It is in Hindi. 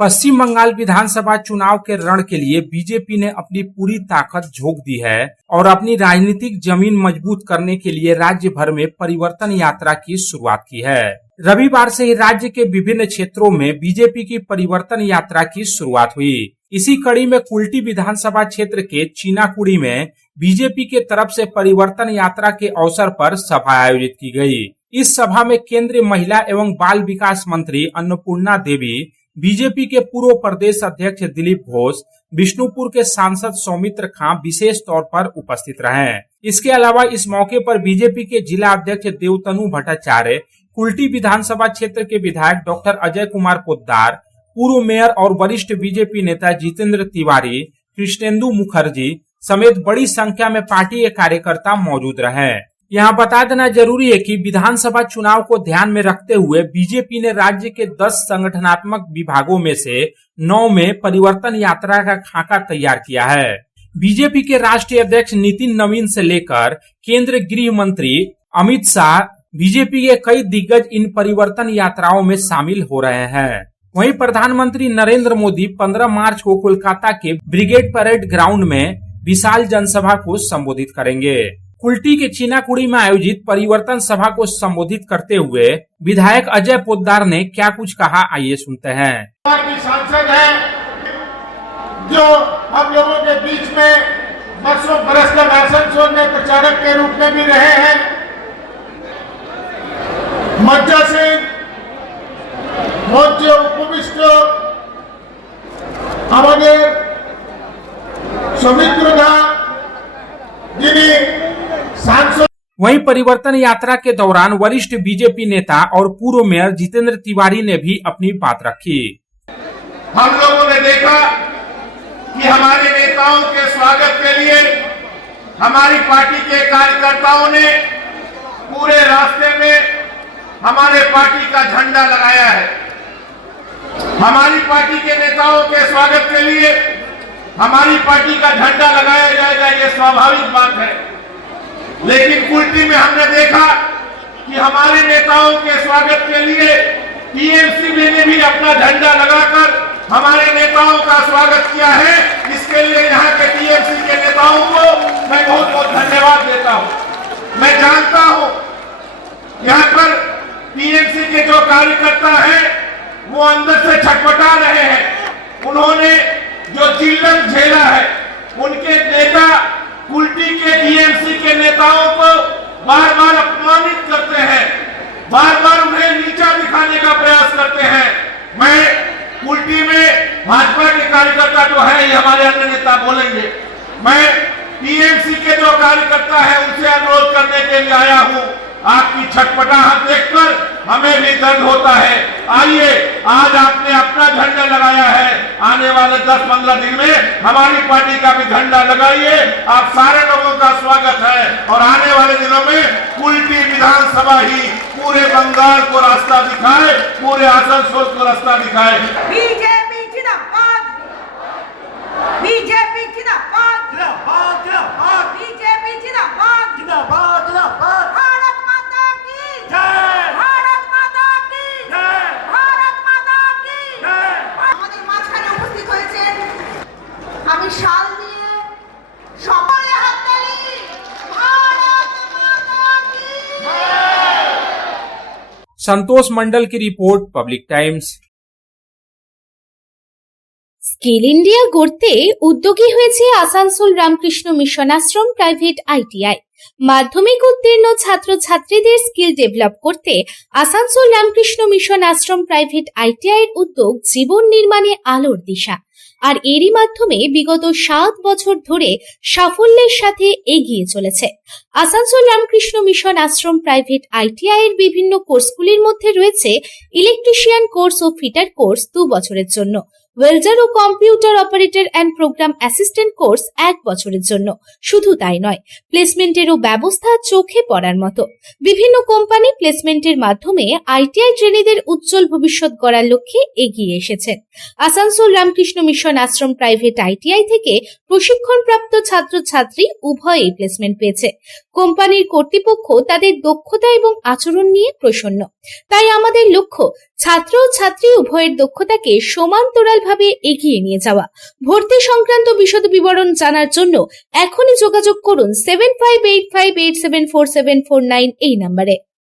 पश्चिम बंगाल विधानसभा चुनाव के रण के लिए बीजेपी ने अपनी पूरी ताकत झोंक दी है और अपनी राजनीतिक जमीन मजबूत करने के लिए राज्य भर में परिवर्तन यात्रा की शुरुआत की है। रविवार से ही राज्य के विभिन्न क्षेत्रों में बीजेपी की परिवर्तन यात्रा की शुरुआत हुई। इसी कड़ी में कुल्टी विधानसभा क्षेत्र के चीनाकुड़ी में बीजेपी के तरफ से परिवर्तन यात्रा के अवसर पर सभा आयोजित की गई। इस सभा में केंद्रीय महिला एवं बाल विकास मंत्री अन्नपूर्णा देवी, बीजेपी के पूर्व प्रदेश अध्यक्ष दिलीप घोष, विष्णुपुर के सांसद सौमित्र खां विशेष तौर पर उपस्थित रहे। इसके अलावा इस मौके पर बीजेपी के जिला अध्यक्ष देवतनु भट्टाचार्य, कुल्टी विधानसभा क्षेत्र के विधायक डॉक्टर अजय कुमार पोद्दार, पूर्व मेयर और वरिष्ठ बीजेपी नेता जितेंद्र तिवारी, कृष्णेंदु मुखर्जी समेत बड़ी संख्या में पार्टी के कार्यकर्ता मौजूद रहे। यहाँ बता देना जरूरी है कि विधानसभा चुनाव को ध्यान में रखते हुए बीजेपी ने राज्य के 10 संगठनात्मक विभागों में से 9 में परिवर्तन यात्रा का खाका तैयार किया है। बीजेपी के राष्ट्रीय अध्यक्ष नितिन नवीन से लेकर केंद्रीय गृह मंत्री अमित शाह, बीजेपी के कई दिग्गज इन परिवर्तन यात्राओं में शामिल हो रहे हैं। वहीं प्रधानमंत्री नरेंद्र मोदी 15 मार्च को कोलकाता के ब्रिगेड परेड ग्राउंड में विशाल जनसभा को संबोधित करेंगे। कुल्टी के चीनाकुड़ी में आयोजित परिवर्तन सभा को संबोधित करते हुए विधायक अजय पोद्दार ने क्या कुछ कहा, आइए सुनते हैं। सांसद है जो हम लोगों के बीच में बरसों बरस तक आसनसोल में प्रचारक के रूप में भी रहे हैं। मज्जा सिंह, मौर्य उपविष्ट, আমাদের सौमित्रदा जिन्हें वहीं परिवर्तन यात्रा के दौरान वरिष्ठ बीजेपी नेता और पूर्व मेयर जितेंद्र तिवारी ने भी अपनी बात रखी। हम लोगों ने देखा कि हमारे नेताओं के स्वागत के लिए हमारी पार्टी के कार्यकर्ताओं ने पूरे रास्ते में हमारे पार्टी का झंडा लगाया है। हमारी पार्टी के नेताओं के स्वागत के लिए हमारी पार्टी का झंडा लगाया जाएगा, ये स्वाभाविक बात है। लेकिन कुल्टी में हमने देखा कि हमारे नेताओं के स्वागत के लिए टीएमसी ने भी अपना झंडा लगाकर हमारे नेताओं का स्वागत किया है। इसके लिए यहाँ के टीएमसी के नेताओं को मैं बहुत बहुत धन्यवाद देता हूँ। मैं जानता हूँ यहाँ पर टीएमसी के जो कार्यकर्ता हैं वो अंदर से छटपटा रहे हैं। उन्होंने जो चिल्लम झेला है, उनके नेता कुल्टी के टीएमसी के नेताओं को बार बार अपमानित करते हैं, बार बार उन्हें नीचा दिखाने का प्रयास करते हैं। मैं कुल्टी में भाजपा के कार्यकर्ता जो है, ये हमारे अन्य नेता बोलेंगे, मैं टीएमसी के जो कार्यकर्ता है उनसे अनुरोध करने के लिए आया हूं। आपकी छटपटाहट देखकर हमें भी दर्द होता है। आइए, आज आपने अपना झंडा लगाया है, आने वाले 10-15 दिन में हमारी पार्टी का भी झंडा लगाइए। आप सारे लोगों का स्वागत है और आने वाले दिनों में कुल्टी विधानसभा ही पूरे बंगाल को रास्ता दिखाए, पूरे आसनसोल को रास्ता दिखाए। बीजेपी जिंदाबाद, बीजेपी जिंदाबाद, जिंदाबाद, जिंदाबाद, बीजेपी जिंदाबाद, जिंदाबाद, जिंदाबाद। भारत माता की जय, भारत माता की जय, भारत माता की जय। আমাদের মাঝখানে উপস্থিত হয়েছেন আমি শাল দিয়ে সকলে হাততালি, भारत माता की जय। संतोष मंडल की report, public times. Skill India গড়তে উদ্যোগী হয়েছে Asansol Ramakrishna mission Ashram private ITI. মাধ্যমিক উত্তীর্ণ ছাত্রছাত্রীদের স্কিল ডেভেলপ করতে Asansol Ramakrishna mission Ashram private ITI এর উদ্যোগ জীবন নির্মাণে আলোর দিশা। আর এরই মাধ্যমে বিগত 7 বছর ধরে সাফল্যের সাথে এগিয়ে চলেছে। Asansol Ramakrishna mission Ashram private ITI এর বিভিন্ন কোর্সগুলির মধ্যে রয়েছে ইলেকট্রিশিয়ান কোর্স ও ফিটার কোর্স 2 বছরের জন্য, ওয়েল্ডার ও computer operator and program assistant course 1 বছরের জন্য। শুধু তাই নয়, প্লেসমেন্টেরও ব্যবস্থা চোখে পড়ার মতো। বিভিন্ন কোম্পানি প্লেসমেন্টের মাধ্যমে আইটিআই ট্রেনিদের উজ্জ্বল ভবিষ্যৎ গড়ার লক্ষ্যে এগিয়ে এসেছেন। Asansol Ramakrishna mission Ashram private ITI থেকে প্রশিক্ষণপ্রাপ্ত ছাত্রছাত্রী উভয়েই প্লেসমেন্ট পেয়েছে। কোম্পানির কর্তৃপক্ষ তাদের দক্ষতা এবং আচরণ নিয়ে প্রসন্ন। তাই আমাদের লক্ষ্য ছাত্র ও ছাত্রী উভয়ের দক্ষতাকে সমান্তরালভাবে এগিয়ে নিয়ে যাওয়া। ভর্তি সংক্রান্ত বিশদ বিবরণ জানার জন্য এখনই যোগাযোগ করুন 7585874749 এই নম্বরে।